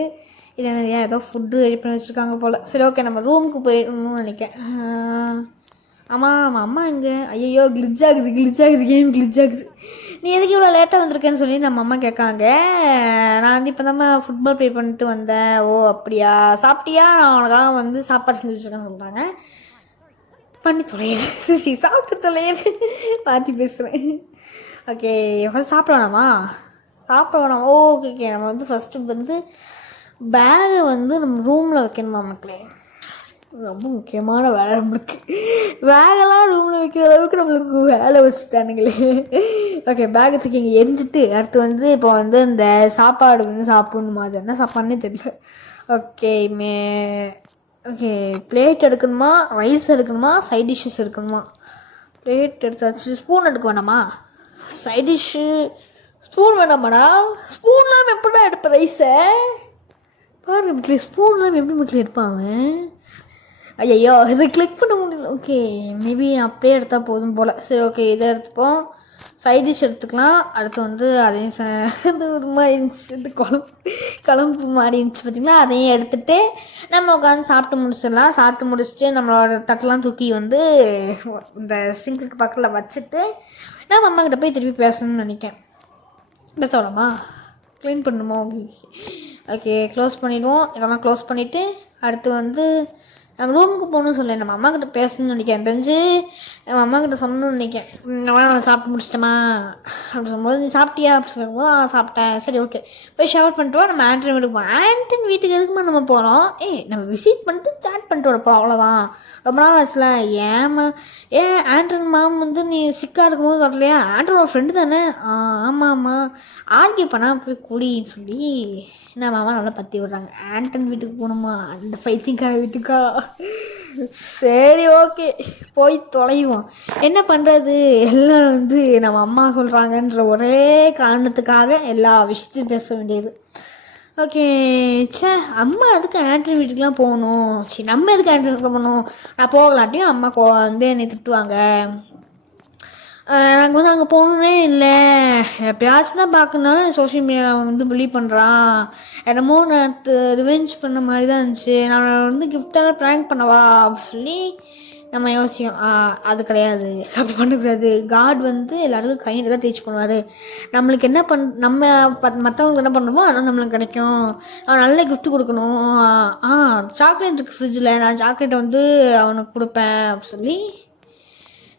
இது என்ன ஏதோ ஃபுட்டு ரெடி பண்ணி வச்சுருக்காங்க போல். சரி, ஓகே, நம்ம ரூமுக்கு போயிடணும்னு நினைக்கிறேன். ஆமாம், அம்மா எங்கே? ஐயோ, கிளிச் ஆகுது, கேம் கிளிச் ஆகுது. நீ எதுக்கு இவ்வளோ லேட்டாக வந்திருக்கேன்னு சொல்லி நம்ம அம்மா கேட்காங்க. நான் வந்து இப்போ தான் ஃபுட்பால் ப்ளே பண்ணிட்டு வந்தேன். ஓ அப்படியா, சாப்பிட்டியா? நான் உனக்காக வந்து சாப்பாடு செஞ்சு வச்சுருக்கேன்னு சொல்கிறாங்க. பண்ணி தொலையில சாப்பிட்டு தொலையில மாற்றி பேசுகிறேன். ஓகே, ஃபஸ்ட் சாப்பிட வேணாமா? ஓகே, நம்ம வந்து ஃபஸ்ட்டு வந்து பேகை வந்து நம்ம ரூமில் வைக்கணுமா மக்களே? ரொம்ப முக்கியமான வேலை நம்மளுக்கு. பேகெல்லாம் ரூமில் வைக்கிற அளவுக்கு நம்மளுக்கு வேலை வச்சுட்டானுங்களே. ஓகே, பேகை தூக்கி இங்கே எரிஞ்சிட்டு அடுத்து வந்து இப்போ வந்து இந்த சாப்பாடு வந்து சாப்பிடணுமா? அது என்ன சாப்பாடுன்னே தெரியல. ஓகே, பிளேட் எடுக்கணுமா, ரைஸ் எடுக்கணுமா, சைட் டிஷ்ஷஸ் எடுக்கணுமா? பிளேட் எடுத்தாச்சு. ஸ்பூன் எடுக்க வேணாமா? சைட் டிஷ்ஷு ஸ்பூன் வேணாமாடா? ஸ்பூன்லாம் எப்படிடா எடுப்பேன் ரைஸை? பாருங்க மக்களே, ஸ்பூன்லாம் எப்படி மக்களே எடுப்பாங்க? ஐயோ, இதை கிளிக் பண்ண முடியல. ஓகே, மேபி நான் அப்படியே எடுத்தால் போதும் போல். சரி, ஓகே, இதை எடுத்துப்போம். சைட் டிஷ் எடுத்துக்கலாம். அடுத்து வந்து அதையும் இது ஒரு மாதிரி இருந்துச்சு, இந்த குழம்பு மாதிரி இருந்துச்சு பார்த்திங்களா, அதையும் எடுத்துகிட்டு நம்ம உட்காந்து சாப்பிட்டு முடிச்சிடலாம். சாப்பிட்டு முடிச்சுட்டு நம்மளோட தட்டெல்லாம் தூக்கி வந்து இந்த சிங்குக்கு பக்கத்தில் வச்சுட்டு நம்ம அம்மாக்கிட்ட போய் திருப்பி பேசணும்னு நினைக்கிறேன். பேசலாமா? க்ளீன் பண்ணணுமா? ஓகே, க்ளோஸ் பண்ணிவிடுவோம். இதெல்லாம் க்ளோஸ் பண்ணிவிட்டு அடுத்து வந்து நம்ம ரூமுக்கு போகணும்னு சொல்லி நம்ம அம்மா கிட்ட பேசணும்னு நினைக்கிறேன். தெரிஞ்சு நம்ம அம்மா கிட்ட சொல்லணும்னு நினைக்கிறேன். நான் சாப்பிட்டு முடிச்சிட்டேமா அப்படி சொல்லும்போது, நீ சாப்பிட்டியா அப்படி சொல்லும்போது சாப்பிட்டேன். சரி, ஓகே, போய் ஷவர் பண்ணிட்டு நம்ம ஆண்டன் வீட்டுக்கு போவோம். ஆண்டன் வீட்டுக்கு எதுக்குமா நம்ம போகிறோம்? நம்ம விசிட் பண்ணிட்டு சாட் பண்ணிட்டு வரப்போம், அவ்வளோதான். ரொம்ப நாள் ஆச்சுல. ஆண்டன் மாம் வந்து நீ சிக்காக இருக்கும்போது வரலையா? ஆண்டனோட ஃப்ரெண்டு தானே? ஆமாம், ஆர்கியூ பண்ணால் போய் குடின்னு சொல்லி என்ன மாமா நல்லா பற்றி விடுறாங்க. ஆண்டன் வீட்டுக்கு போகணுமா? அந்த பைத்தியக்கார வீட்டுக்கா? சரி, ஓகே, போய் தொலைவோம். என்ன பண்ணுறது, எல்லாம் வந்து நம்ம அம்மா சொல்கிறாங்கன்ற ஒரே காரணத்துக்காக எல்லா விஷயத்தையும் பேச வேண்டியது. ஓகே, அம்மா எதுக்கு ஆண்டன் வீட்டுக்குலாம் போகணும்? சரி, நம்ம எதுக்கு ஆண்டன் வீட்டுக்கு போகணும்? நான் போகலாட்டியும் அம்மா வந்து என்னை திட்டுவாங்க. நாங்கள் வந்து அங்கே போகணுன்னே இல்லை, எப்பயாச்சும் தான் பார்க்கணுனாலும் சோஷியல் மீடியாவில் வந்து பிலீவ் பண்ணுறான். என்னமோ நான் ரிவெஞ்ச் பண்ண மாதிரி தான் இருந்துச்சு, நான் வந்து கிஃப்டாக ப்ராங்க் பண்ணவா அப்படி சொல்லி நம்ம யோசிக்கும். அது கிடையாது, அப்படி பண்ணக்கூடாது. காட் வந்து எல்லாருக்கும் கையில் தான் டீச் பண்ணுவார். நம்மளுக்கு என்ன நம்ம மற்றவங்களுக்கு என்ன பண்ணுறோமோ அதான் நம்மளுக்கு கிடைக்கும். நல்ல கிஃப்ட் கொடுக்கணும். சாக்லேட் இருக்குது ஃப்ரிட்ஜில், நான் சாக்லேட்டை வந்து அவனுக்கு கொடுப்பேன் அப்படி சொல்லி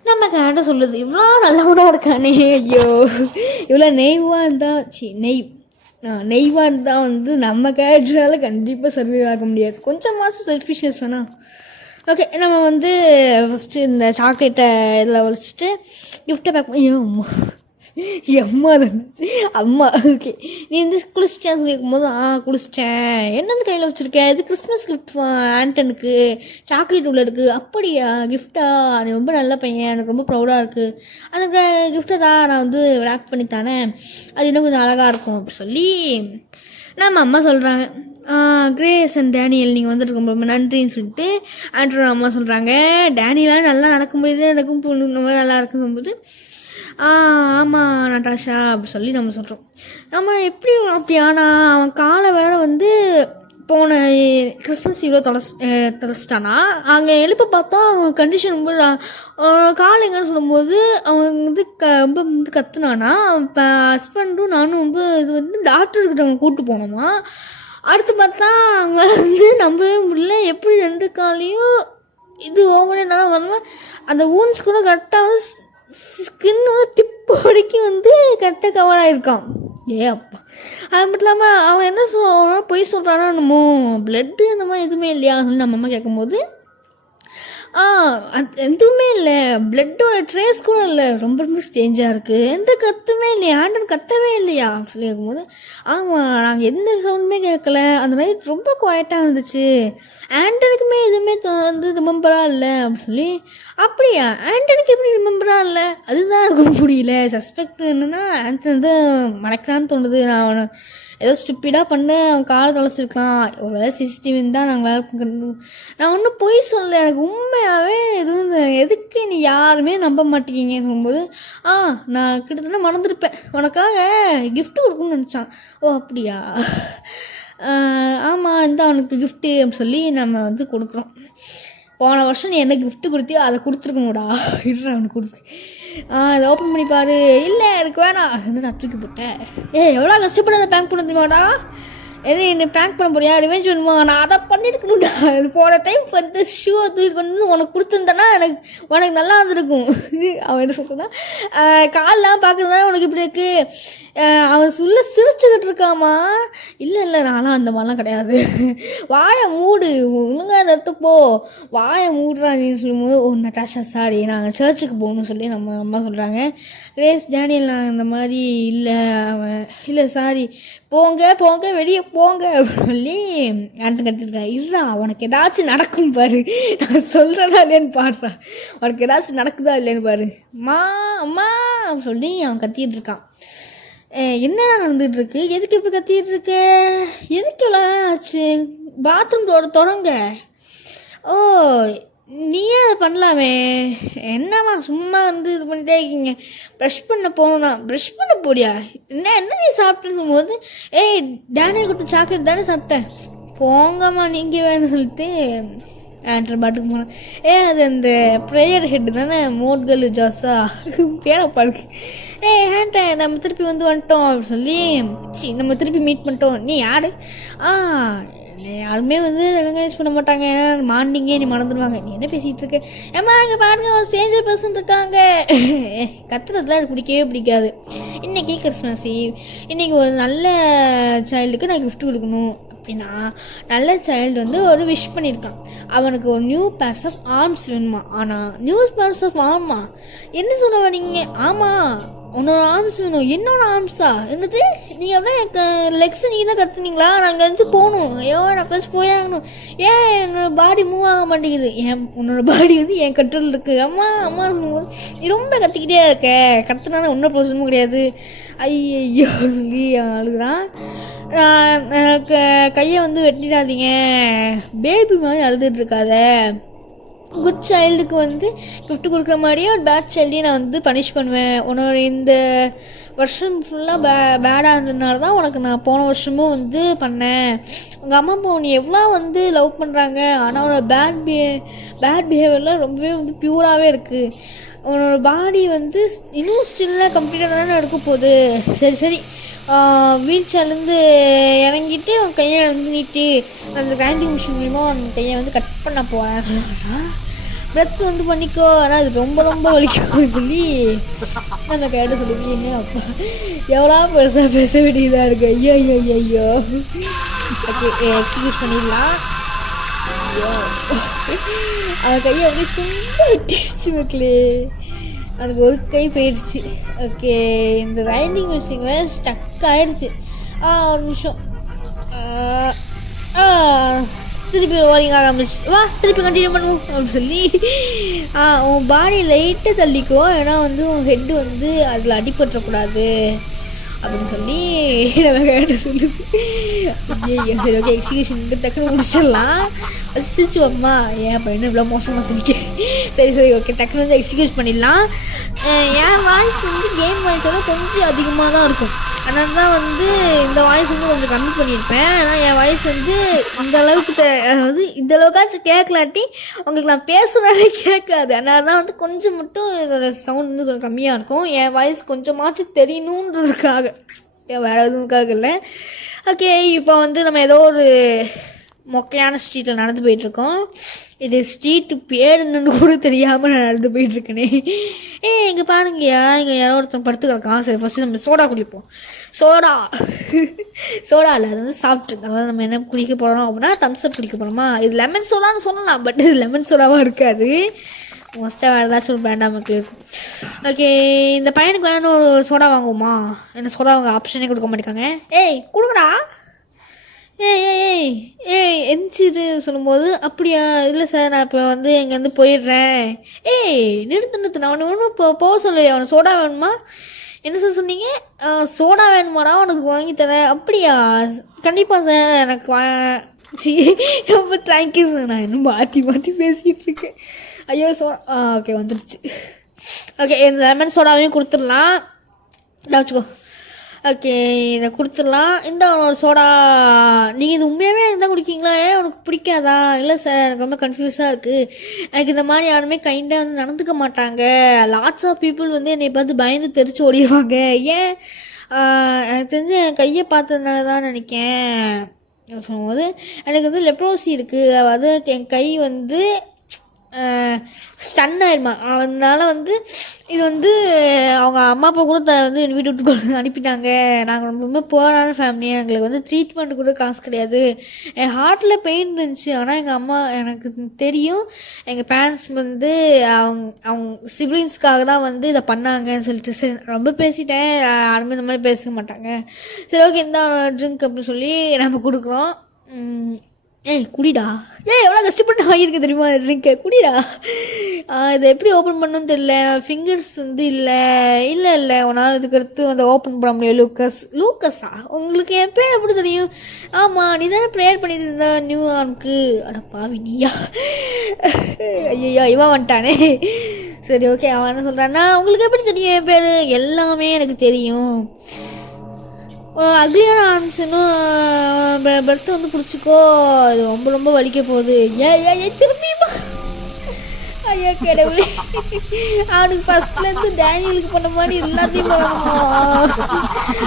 நம்ம கேட்ட சொல்லுது. இவ்வளோ நல்லவனாக இருக்கானே, ஐயோ, இவ்வளோ நெய்வாக இருந்தால் நெய்வாக இருந்தால் வந்து நம்ம கேரக்டரால் கண்டிப்பாக சர்வே ஆக முடியாது. கொஞ்சமாச்சும் செல்ஃபிஷ்னஸ் வேணாம். ஓகே, நம்ம வந்து ஃபஸ்ட்டு இந்த சாக்லேட்டை இதில் வச்சுட்டு கிஃப்ட்டை பேக் அம்மா தான் அம்மா. ஓகே, நீ வந்து குளிச்சிட்டேன்னு சொல்லி இருக்கும்போது குளிச்சிட்டேன். என்னது கையில் வச்சுருக்கேன்? இது கிறிஸ்மஸ் கிஃப்ட் ஆண்டனுக்கு, சாக்லேட் உள்ள இருக்குது. அப்படியா, கிஃப்டா? நீ ரொம்ப நல்ல பையன், எனக்கு ரொம்ப ப்ரௌடாக இருக்குது. அந்த கிஃப்ட்டை தான் நான் வந்து ரேப் பண்ணி தானேன், அது இன்னும் கொஞ்சம் அழகாக இருக்கும் அப்படி சொல்லி நம்ம அம்மா சொல்கிறாங்க. கிரேஸ் அண்ட் டேனியல் நீங்கள் வந்துட்டு ரொம்ப ரொம்ப நன்றின்னு சொல்லிட்டு ஆண்ட்ரோ அம்மா சொல்கிறாங்க. டேனியெலாம் நல்லா நடக்க முடியுது, எனக்கும் பொண்ணு நல்லா இருக்குன்னு சொல்லும்போது ஆமாம் நட்டாஷா அப்படி சொல்லி நம்ம சொல்கிறோம். நம்ம எப்படி அப்படி ஆனால் அவன் காலை வேறு வந்து போன கிறிஸ்மஸ் இவ்வளோ தொலைச்சிட்டானா. அங்கே எழுப்ப பார்த்தா அவன் கண்டிஷன் ரொம்ப கால் எங்கன்னு சொல்லும்போது அவன் வந்து ரொம்ப வந்து கத்துனானா. இப்போ ஹஸ்பண்டும் நானும் வந்து இது வந்து டாக்டர்கிட்ட அவங்க கூப்பிட்டு போனோமா. அடுத்து பார்த்தா அவங்க வந்து நம்பவே முடியல, எப்படி 2 காலையும் இது ஓவனால வந்து அந்த ஊன்ஸ் கூட கரெக்டாக வந்து ஸ்கின் வந்து டிப்பு வரைக்கும் வந்து கரெக்டாக கவர் ஆகிருக்கான். அப்பா, அது மட்டும் இல்லாமல் அவன் என்ன பொய் சொல்கிறான்னா, நம்ம பிளட்டு அந்த மாதிரி எதுவுமே இல்லையா சொல்லி நம்ம அம்மா கேட்கும்போது எதுவுமே இல்லை, பிளட்டோட ட்ரேஸ் கூட இல்லை, ரொம்ப ரொம்ப சேஞ்சாக இருக்குது, எந்த கத்துமே இல்லையா, ஆண்டன் கத்தவே இல்லையா அப்படின்னு சொல்லி கேட்கும்போது ஆமாம் நாங்கள் எந்த சவுண்டுமே கேட்கல, அந்த நைட் ரொம்ப குவாய்ட்டாக இருந்துச்சு, ஆண்டனுக்குமே எதுவுமே வந்து ரிமெம்பராக இல்லை அப்படின்னு சொல்லி. அப்படியா, ஆண்டனுக்கு எப்படி ரிமெம்பராக இல்லை? அதுதான் எனக்கு முடியல. சஸ்பெக்ட் என்னென்னா ஆண்டன் தான் மறைக்கலான்னு தோணுது. நான் அவனை ஏதோ ஸ்டூப்பிடாக பண்ண அவன் காலை தொலைச்சிருக்கலாம். ஒரு வேலை சிசிடிவி தான் நாங்கள் நான் ஒன்றும் பொய் சொல்லலை, எனக்கு உண்மையாகவே எதுவும் எதுக்கு நீ யாருமே நம்ப மாட்டேங்கிங்கன்னு சொல்லும்போது நான் கிட்டத்தட்ட மறந்துருப்பேன், உனக்காக கிஃப்ட் கொடுக்கணும்னு நினச்சான். ஓ அப்படியா, ஆமாம் இந்த அவனுக்கு கிஃப்ட்டு அப்படின்னு சொல்லி நம்ம வந்து கொடுக்குறோம். போன வருஷம் நீ என்ன கிஃப்ட்டு கொடுத்தியோ அதை கொடுத்துருக்கணும்டா, இருறா அவனுக்கு கொடுக்கு. இதை ஓப்பன் பண்ணி பாரு. இல்லை எனக்கு வேணாம், வந்து நான் தூக்கி போட்டேன். எவ்வளோ கஷ்டப்பட்டு அதை பேங்க் பண்ண தெரியுமாடா? என்ன பேங்க் பண்ண போறியா? ரிவெஞ்ச் வேணுமா? நான் அதை பண்ணியிருக்கணும்டா. போன டைம் வந்து ஷூ தூக்கி கொண்டு உனக்கு கொடுத்துருந்தேன்னா உனக்கு நல்லா இருந்திருக்கும். அவன் என்ன சொல்கிறான், கால்லாம் பார்க்குறதுனால உனக்கு இப்படி இருக்குது. அவன் சிரிச்சுக்கிட்டு இருக்காமா. இல்லை நான்லாம் அந்த மாதிரிலாம் கிடையாது, வாயை மூடு, ஒழுங்காக அதை எடுத்துப்போ, வாயை மூடுறா நீ சொல்லும்போது நட்டாஷா சாரி நாங்கள் சர்ச்சுக்கு போகணும்னு சொல்லி நம்ம அம்மா சொல்கிறாங்க. கிரேஸ் டேனியல் நான் இந்த மாதிரி இல்லை, அவன் இல்லை சாரி போங்க வெளியே போங்க அப்படின்னு சொல்லி ஆண்டன் கட்டிருக்கான். இல்லா உனக்கு ஏதாச்சும் நடக்கும் பாரு, நான் சொல்கிறதா இல்லையான்னு பாடுறான், உனக்கு ஏதாச்சும் நடக்குதா இல்லைன்னு பாரு அம்மா அப்படின்னு சொல்லி அவன் கத்திட்டு இருக்கான். என்னென்ன நடந்துகிட்ருக்கு, எதுக்கு இப்படி கத்திட்டு இருக்க, எதுக்கு எவ்வளோ ஆச்சு, பாத்ரூம் டோர் தொடங்க. ஓ நீயே அதை பண்ணலாமே, என்னம்மா சும்மா வந்து இது பண்ணிட்டே இருக்கீங்க, ப்ரஷ் பண்ண போகணும்னா ப்ரஷ் பண்ண போடியா, என்ன நீ சாப்பிட்டுருக்கும் போது டேனியல் கொடுத்த சாக்லேட் தானே சாப்பிட்டேன், போங்கம்மா நீங்கள் வேணும்னு சொல்லிட்டு ஆண்டர் பாட்டுக்கு போனேன். அது அந்த ப்ரேயர் ஹெட்டு தானே, மோட்கல் ஜாஸா பேரப்பாளுக்கு. ஆண்டன் நம்ம திருப்பி வந்துட்டோம் அப்படின்னு சொல்லி நம்ம திருப்பி மீட் பண்ணிட்டோம். நீ யார்? யாருமே வந்து ரெகனைஸ் பண்ண மாட்டாங்க, ஏன்னா மார்னிங்கே நீ மறந்துடுவாங்க. நீ என்ன பேசிகிட்டு இருக்க? ஏம்மா இங்கே பாருங்க ஒரு ஸ்ட்ரேஞ்சர் பர்சன் இருக்காங்க. கத்துறதுலாம் எனக்கு பிடிக்கவே பிடிக்காது. இன்றைக்கி கிறிஸ்மஸ் ஈவ், இன்றைக்கி ஒரு நல்ல சைல்டுக்கு நான் கிஃப்ட் கொடுக்கணும் அப்படின்னா நல்ல சைல்டு வந்து ஒரு விஷ் பண்ணியிருக்கான், அவனுக்கு ஒரு நியூ பேர்ஸ் ஆஃப் ஆர்ம்ஸ் வேணுமா. ஆனால் நியூ பேர்ஸ் ஆஃப் ஆர்மா என்ன சொல்ல வரீங்க? ஆமாம் உன்னோட ஆர்ம்ஸ் வேணும். என்னோட ஆர்ம்ஸா? என்னது நீங்கள் அப்படின்னா லெக்ஸ் நீங்கள் தான் கற்றுனீங்களா? நாங்கள் வந்து போகணும். நான் ஃபஸ்ட் போயாகணும். என்னோடய பாடி மூவ் ஆக மாட்டேங்குது. உன்னோட பாடி வந்து என் கண்ட்ரோல் இருக்குது. அம்மா நீ ரொம்ப கத்திக்கிட்டே இருக்க, கற்றுனால ஒன்றும் பிரயோஜனமும் கிடையாது. ஐயோ சொல்லி அழுகுறான். எனக்கு கையை வந்து வெட்டிடாதீங்க, பேபி மாதிரி அழுதுட்டு இருக்காத. குட் சைல்டுக்கு வந்து கிஃப்ட் கொடுக்குற மாதிரியே ஒரு பேட் சைல்டையும் நான் வந்து பனிஷ் பண்ணுவேன். உன்னோட இந்த வருஷம் ஃபுல்லாக பேடாக இருந்ததுனால தான் உனக்கு நான் போன வருஷமும் வந்து பண்ணேன். உங்கள் அம்மா அப்பா நீ எவ்வளோ வந்து லவ் பண்ணுறாங்க, ஆனால் உன்னோட பேட் பிஹேவியர்லாம் ரொம்பவே வந்து பியூராகவே இருக்குது. உன்னோட பாடி வந்து இன்னும் ஸ்டில்லாக கம்ப்ளீட்டாக தானே எடுக்க போகுது. சரி வீல் சேர்லேருந்து இறங்கிட்டு அவன் கையை வந்து நீட்டி அந்த கிரைண்டிங் மிஷின் மூலிமா அவன் கையை வந்து கட் பண்ண போகிறேன். பிரெத் வந்து பண்ணிக்கோ, ஆனால் அது ரொம்ப ரொம்ப வலிக்கும் சொல்லி நம்ம கேட்டு சொல்லிக்கிங்க. அப்பா எவ்வளோ பெருசாக பேச வேண்டியதாக இருக்குது. ஐயோ ஓகே எக்ஸிக்யூட் பண்ணிடலாம். அவன் கையை வந்து ரொம்ப வெட்டிடுச்சு மக்களே. எனக்கு ஒரு கை போயிடுச்சு. ஓகே, இந்த ரைண்டிங் மியூசிக் வேறு ஸ்டக் ஆயிடுச்சு. ஒரு நிமிஷம். திருப்பி ஓரிங் ஆரம்பிச்சு. வா திருப்பி கண்டினியூ பண்ணுவோம் அப்படின்னு சொல்லி உன் பாடி லைட்டாக தள்ளிக்கோ, ஏன்னா வந்து உன் ஹெட்டு வந்து அதில் அடிபட்டுறக்கூடாது அப்படின்னு சொல்லி நம்ம கேட்டு சொல்லுது. சரி ஓகே, எக்ஸிகியூஷன் டக்குன்னு முடிச்சிடலாம். சிரிச்சு வைப்பா, ஏன் பையனும் இவ்வளோ மோசமாக சிரிக்கேன். சரி ஓகே, டக்குன்னு வந்து எக்ஸிக்யூட் பண்ணிடலாம். என் வாய்ஸ் வந்து கேம் வாய்ஸோட கொஞ்சம் அதிகமாக தான் இருக்கும். அதனால தான் வந்து இந்த வாய்ஸ் வந்து கொஞ்சம் கம்மி பண்ணியிருப்பேன். ஆனால் என் வாய்ஸ் வந்து இந்த அளவுக்கு அதாவது இந்த அளவுக்காச்சும் கேட்கலாட்டி உங்களுக்கு நான் பேசுனாலே கேட்காது. அதனால தான் வந்து கொஞ்சம் மட்டும் இதோட சவுண்ட் வந்து கொஞ்சம் கம்மியாக இருக்கும். என் வாய்ஸ் கொஞ்சமாச்சும் தெரியணுன்றதுக்காக, வேறு எதுவுக்காக இல்லை. ஓகே, இப்போ வந்து நம்ம ஏதோ ஒரு மொக்கையான ஸ்ட்ரீட்டில் நடந்து போயிட்டுருக்கோம். இது ஸ்ட்ரீட்டு பேர் என்னன்னு கூட தெரியாமல் நான் நடந்து போயிட்டுருக்கேனே. இங்கே பாருங்கய்யா, இங்கே யாரோ ஒருத்தன் படுத்து கிடக்கான். சரி ஃபஸ்ட்டு நம்ம சோடா குடிப்போம். சோடா இல்லை, அது வந்து சாப்பிட்டு அதாவது நம்ம என்ன குடிக்க போகிறோம் அப்படின்னா தம்ஸ்அப் குடிக்க போகிறோமா. இது லெமன் சோடான்னு சொல்லலாம், பட் இது லெமன் சோடாவாக இருக்காது. மோஸ்ட்டாக வேறு ஏதாச்சும் ஒரு பிராண்டாக நமக்கு இருக்கும். ஓகே, இந்த பையனுக்கு வேணும் ஒரு சோடா வாங்குவோமா. என்ன சோடா அவங்க ஆப்ஷனே கொடுக்க மாட்டேங்காங்க. கொடுங்கடா. ஏய் எந்திரிச்சிட்டு சொல்லும்போது, அப்படியா, இல்லை சார் நான் இப்போ வந்து இங்கேருந்து போயிடுறேன். நிறுத்து நான் ஒன்று இப்போ போக சொல்லலையா, அவனுக்கு சோடா வேணுமா. என்ன சார் சொன்னீங்க? சோடா வேணுமாடா, உனக்கு வாங்கி தரேன். அப்படியா, கண்டிப்பாக சார், எனக்கு ரொம்ப தேங்க்யூ சார். நான் இன்னும் மாற்றி பேசிக்கிட்டு இருக்கேன். ஐயோ ஓகே வந்துடுச்சு. ஓகே, இந்த லெமன் சோடாவையும் கொடுத்துடலாம். வச்சுக்கோ. ஓகே, இதை கொடுத்துடலாம். இந்த ஒரு சோடா. நீங்கள் இது உண்மையாகவே இருந்தால் குடிக்கிங்களா? உனக்கு பிடிக்காதா? இல்லை சார், எனக்கு ரொம்ப கன்ஃபியூஸாக இருக்குது. எனக்கு இந்த மாதிரி யாருமே கைண்டாக வந்து நடந்துக்க மாட்டாங்க. லாட்ஸ் ஆஃப் பீப்புள் வந்து என்னை பார்த்து பயந்து தெரிச்சு ஓடிடுவாங்க. ஏன் எனக்கு தெரிஞ்சு என் கையை பார்த்ததுனால தான் நினைக்கேன் சொல்லும்போது, எனக்கு வந்து லெப்ரோசி இருக்குது. அதாவது என் கை வந்து ஸ்டன் ஆயிடுமா. அதனால வந்து இது வந்து அவங்க அம்மா அப்பா கூட வந்து வீட்டு விட்டு அனுப்பிட்டாங்க. நாங்கள் ரொம்ப புவரான ஃபேமிலி, எங்களுக்கு வந்து ட்ரீட்மெண்ட் கூட காசு கிடையாது. என் ஹார்ட்டில் பெயின் இருந்துச்சு. ஆனால் எங்கள் அம்மா எனக்கு தெரியும், எங்கள் பேரண்ட்ஸ் வந்து அவங்க சிப்ளிங்ஸ்க்காக தான் வந்து இதை பண்ணாங்கன்னு சொல்லிட்டு. சரி ரொம்ப பேசிட்டேன், யாருமே இந்த மாதிரி பேச மாட்டாங்க. சரி ஓகே, இந்த ட்ரிங்க் அப்படின்னு சொல்லி நம்ம கொடுக்குறோம். குடிடா. எவ்வளோ கஷ்டப்பட்டு வாங்கியிருக்க தெரியுமா ட்ரிங்க்கை. குடிடா. இதை எப்படி ஓப்பன் பண்ணணும்னு தெரியல, ஃபிங்கர்ஸ் வந்து இல்லை உன்னால் இதுக்கு அடுத்து அந்த ஓப்பன் பண்ண முடியாது. லூக்கஸா? உங்களுக்கு என் பேர் எப்படி தெரியும்? ஆமாம், நீ தானே ப்ரேயர் பண்ணிட்டு இருந்தா நியூ ஆனுக்கு. அட பாவி நீயா. ஐயோ இவன் வந்துட்டானே. சரி ஓகே, அவன் என்ன சொல்கிறான்னா, உங்களுக்கு எப்படி தெரியும் என் பேர்? எல்லாமே எனக்கு தெரியும். அக்லியான ஆரம்பிச்சுன்னும் பெர்த்தை வந்து பிடிச்சிக்கோ, இது ரொம்ப வலிக்க போகுது. திரும்பியுமா? ஐயா கடவுளே, அவனுக்கு ஃபர்ஸ்ட்லேருந்து டேனியலுக்கு பண்ண மாதிரி எல்லாத்தையும் பண்ணணுமா?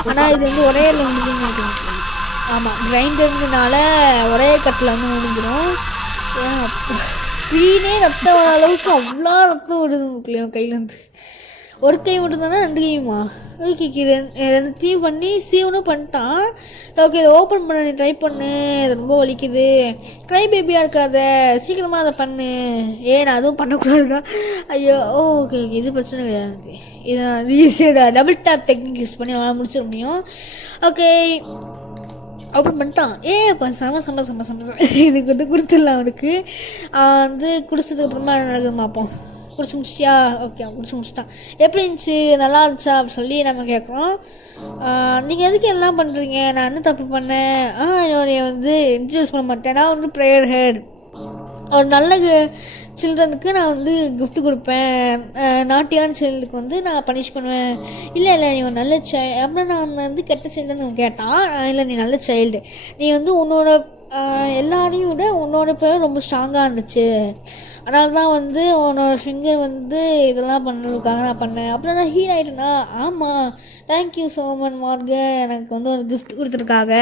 ஆனால் இது வந்து ஒரே முடிஞ்சுன்னு. ஆமாம், கிரைண்டர்னால ஒரே கட்டில் வந்து முடிஞ்சிடும். ஸ்க்ரீனே ரத்தம் வர அளவுக்கு அவ்வளோ ரத்தம் விடுது கையிலேருந்து. ஒரு கை மட்டும்தானே, 2 கையுமா? ஓகே, ரெண்டுத்தையும் பண்ணி சீவனும் பண்ணிட்டான். ஓகே, இதை ஓப்பன் பண்ண நீ ட்ரை பண்ணு, அது ரொம்ப வலிக்குது. க்ரை பேபியாக இருக்காத, சீக்கிரமாக அதை பண்ணு. நான் அதுவும் பண்ணக்கூடாதுதான். ஐயோ ஓகே இது பிரச்சனை கிடையாது. இது ஈஸியாக டபுள் டேப் டெக்னிக் யூஸ் பண்ணி அவனால் முடிச்சிட முடியும். ஓகே, ஓப்பன் பண்ணிட்டான். இப்போ செம இதுக்கு வந்து கொடுத்துடலாம் அவனுக்கு. வந்து குடிச்சதுக்கப்புறமா என்ன நடக்குது பார்ப்போம். குடிச்சு முடிச்சியா? ஓகே, குடிச்சு முடிச்சிட்டான். எப்படி இருந்துச்சு, நல்லா இருந்துச்சா அப்படின்னு சொல்லி நம்ம கேட்குறோம். நீங்கள் எதுக்கு எல்லாம் பண்ணுறீங்க? நான் என்ன தப்பு பண்ணேன்? என்னுடைய வந்து இன்ட்ரடியூஸ் பண்ண மாட்டேன். நான் வந்து ப்ரேயர் ஹெட். ஒரு நல்ல சில்ட்ரனுக்கு நான் வந்து கிஃப்ட் கொடுப்பேன். நாட்டியான சைல்டுக்கு வந்து நான் பனிஷ் பண்ணுவேன். இல்லை நீ ஒரு நல்ல அப்புறம் நான் வந்து கெட்ட சைல்டுன்னு கேட்டான். இல்லை நீ நல்ல சைல்டு, நீ வந்து உன்னோட எல்லாரையும் விட உன்னோட பேர் ரொம்ப ஸ்ட்ராங்காக இருந்துச்சு. அதனால தான் வந்து உன்னோட ஃபிங்கர் வந்து இதெல்லாம் பண்ணுறதுக்காக நான் பண்ணேன். அப்புறம் நான் ஹீல் ஆகிட்டேன்னா. ஆமாம், தேங்க்யூ ஸோ மச் மார்கன், எனக்கு வந்து ஒரு கிஃப்ட் கொடுத்துருக்காங்க.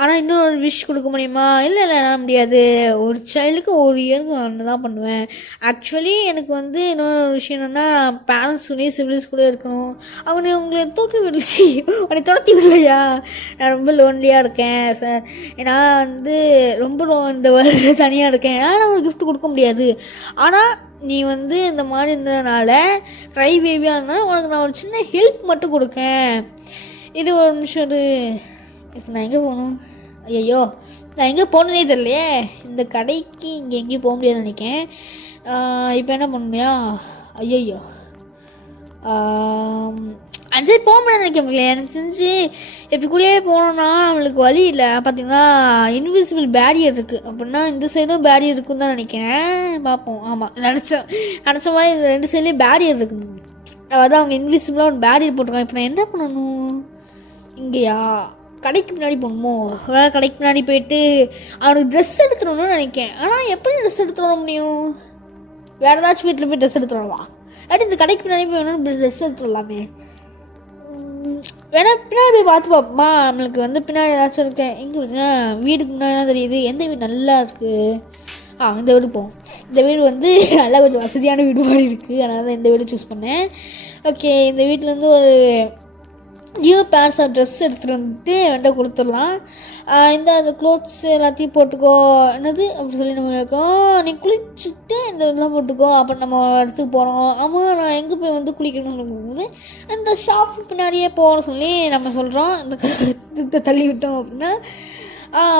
ஆனால் இன்னொரு விஷ் கொடுக்க முடியுமா? இல்லை என்னால் முடியாது. ஒரு சைல்டுக்கு ஒரு இயருக்கு ஒன்று தான் பண்ணுவேன். ஆக்சுவலி எனக்கு வந்து இன்னொரு விஷயம் என்னென்னா, பேரண்ட்ஸ் கூட சிப்ளிங்ஸ் கூட இருக்கணும். உங்களை தூக்கி விடலிச்சு, உன்னை துரத்தி விடலையா? நான் ரொம்ப லோன்லியாக இருக்கேன் சார். நான் வந்து ரொம்ப இந்த வேர்ல்டு தனியாக இருக்கேன். ஆனால் நான் ஒரு கிஃப்ட் கொடுக்க முடியாது. ஆனால் நீ வந்து இந்த மாதிரி இருந்ததுனால க்ரை பேபியாக இருந்தால் உனக்கு நான் ஒரு சின்ன ஹெல்ப் மட்டும் கொடுக்கேன். இது ஒரு நிமிஷம் இது. இப்போ நான் எங்கே போகணும்? ஐயோ, நான் எங்கே போனதே தெரியலையே. இந்த கடைக்கு இங்கே எங்கேயும் போக முடியாதுன்னு நினைக்கிறேன். இப்போ என்ன பண்ணலையா? ஐயோ, அந்த சைடு போக முடியாது நினைக்க முடியல. எனக்கு தெரிஞ்சு எப்படி கூடயே போனோன்னா நம்மளுக்கு வழி இல்லை. பார்த்திங்கன்னா இன்விசிபிள் பேரியர் இருக்குது. அப்படின்னா இந்த சைடும் பேரியர் இருக்குன்னு தான் நினைக்கிறேன். பார்ப்போம். ஆமாம், நினச்ச மாதிரி இந்த 2 சைட்லேயும் பேரியர் இருக்குது. அதாவது அவங்க இன்விசிபிளாக ஒரு பேரியர் போட்டிருக்காங்க. இப்போ நான் என்ன பண்ணணும்? இங்கேயா? கடைக்கு பின்னாடி போகணுமோ? கடைக்கு பின்னாடி போயிட்டு அவனுக்கு ட்ரெஸ் எடுத்துடணும்னு நினைக்கிறேன். ஆனால் எப்படி ட்ரெஸ் எடுத்துட முடியும்? வேறு ஏதாச்சும் வீட்டில் போய் ட்ரெஸ் எடுத்துடலாம். இல்லாட்டி இந்த கடைக்கு பின்னாடி போய் வேணும் ட்ரெஸ் எடுத்துடலாமே. வேணா பின்னாடி போய் பார்த்து பார்ப்போமா? நம்மளுக்கு வந்து பின்னாடி ஏதாச்சும் இருக்கேன். எங்கே பார்த்தீங்கன்னா வீடுக்கு முன்னாடி தெரியுது. எந்த வீடு நல்லா இருக்குது? இந்த வீடு போவோம். இந்த வீடு வந்து நல்லா கொஞ்சம் வசதியான வீடு மாதிரி இருக்குது. அதனால தான் இந்த வீடு சூஸ் பண்ணேன். ஓகே, இந்த வீட்டிலேருந்து ஒரு நியூ பேர்ஸ் ஆஃப் ட்ரெஸ் எடுத்துகிட்டு வந்துட்டு என்கிட்ட கொடுத்துடலாம். அந்த க்ளோத்ஸ் எல்லாத்தையும் போட்டுக்கோ. என்னது அப்படி சொல்லி நம்ம கேட்கும். நீ குளிச்சுட்டு இந்த இதெல்லாம் போட்டுக்கோ. அப்புறம் நம்ம இடத்துக்கு போகிறோம். ஆமாம், நான் எங்கே போய் வந்து குளிக்கணும்னு போகும்போது இந்த ஷாப் பின்னாடியே போகணும்னு சொல்லி நம்ம சொல்கிறோம். இந்த தள்ளி விட்டோம் அப்படின்னா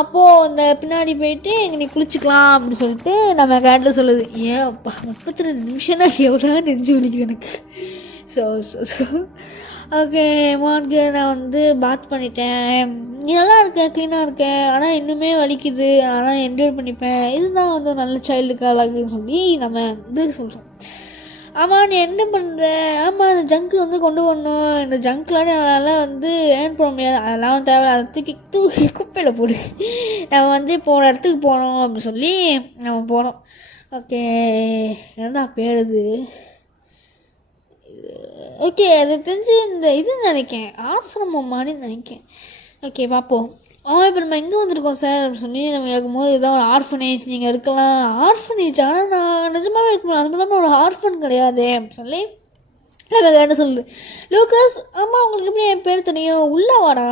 அப்போது இந்த பின்னாடி போயிட்டு இங்கே நீ குளிச்சுக்கலாம் அப்படின்னு சொல்லிட்டு நம்ம கேட்டில் சொல்லுது. ஏன் அப்பா 32 நிமிஷம்னா எவ்வளோ நெஞ்சு வலிக்குது எனக்கு. ஸோ ஓகே மார்க்கு, நான் வந்து பாத் பண்ணிட்டேன். நீ நல்லா இருக்க, க்ளீனாக இருக்க. ஆனால் இன்னுமே வலிக்குது. ஆனால் என்ஜாய் பண்ணிப்பேன். இதுதான் வந்து நல்ல சைல்டுக்கு அழகுன்னு சொல்லி நம்ம வந்து சொல்கிறோம். ஆமாம், நீ என்ன பண்ணுற? ஆமாம், இந்த ஜங்க்கு வந்து கொண்டு வரணும். இந்த ஜங்க்லாம் அதெல்லாம் வந்து ஏர்ன் பண்ண முடியாது. அதெல்லாம் தேவை. அதை தூக்கி குப்பையில் போடு. நம்ம வந்து போகிற இடத்துக்கு போகணும் அப்படின்னு சொல்லி நம்ம போகிறோம். ஓகே, என்னடா பேருது? ஓகே, அது தெரிஞ்சு இந்த இது நினைக்கேன், ஆசிரமம் மாதிரி நினைக்கேன். ஓகே, பார்ப்போம். இப்போ நம்ம எங்கே வந்திருக்கோம் சார் அப்படின்னு சொல்லி நம்ம கேட்கும்போது இதான் ஒரு ஆர்ஃபனேஜ், நீங்கள் இருக்கலாம். ஆர்ஃபனேஜ்? ஆனால் நான் நிஜமாகவே இருக்கணும். அது இல்லாமல் ஒரு ஆர்ஃபன் கிடையாது அப்படின்னு சொல்லி நம்ம கேட்ட சொல்லுது. லூக்கஸ், ஆமாம், உங்களுக்கு எப்படி என் பேர் தெரியும்? உள்ளே வாடா.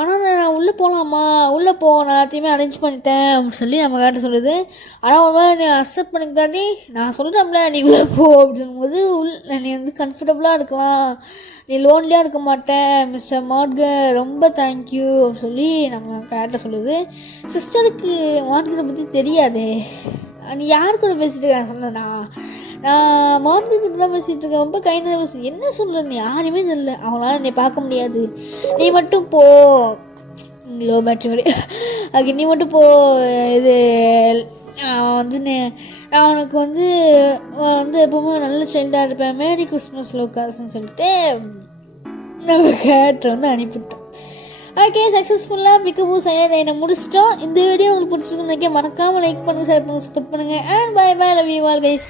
ஆனால் நான் உள்ளே போகலாமா? உள்ளே போ, நான் எல்லாத்தையுமே அரேஞ்ச் பண்ணிட்டேன் அப்படின்னு சொல்லி நம்ம கேட்ட சொல்லுது. ஆனால் ஒரு மாதிரி நீ அக்செப்ட் பண்ணிக்காட்டி நான் சொல்கிறோம்ல நீ உள்ளே போ அப்படின்னும் போது நீ வந்து கம்ஃபர்டபுளாக இருக்கலாம். நீ லோன்லியாக இருக்க மாட்டேன் மிஸ்டர் மார்கர், ரொம்ப தேங்க்யூ அப்படின்னு சொல்லி நம்ம கேட்ட சொல்லுது. சிஸ்டருக்கு மார்கரை பற்றி தெரியாதே. நீ யார் கூட பேசிகிட்டு இருக்க சொன்னேண்ணா? நான் மார்னிங்கிட்ட தான் பேசிகிட்டு இருக்கேன். ரொம்ப கைண்டாக பேசு. என்ன சொல்கிற? நீ யாருமே தெரியல. அவங்களால என்னை பார்க்க முடியாது. நீ மட்டும் போ. Low battery. ஓகே, நீ மட்டும் போ. இது வந்து நான் உனக்கு வந்து எப்போவுமே நல்ல சைல்டாக இருப்பேன். மேரி கிறிஸ்மஸ் லோக்காஸ்ன்னு சொல்லிட்டு நம்ம கேரக்டர் வந்து அனுப்பிவிட்டோம். ஓகே, சக்ஸஸ்ஃபுல்லாக பிக்கபூ சைலண்ட் முடிச்சிட்டோம். இந்த வீடியோ உங்களுக்கு பிடிச்சிருக்குன்னு நினைக்க மறக்காமல் லைக் பண்ணுங்கள், ஷேர் பண்ணுங்கள், சப்போர்ட் பண்ணுங்கள். And bye bye, love you all guys.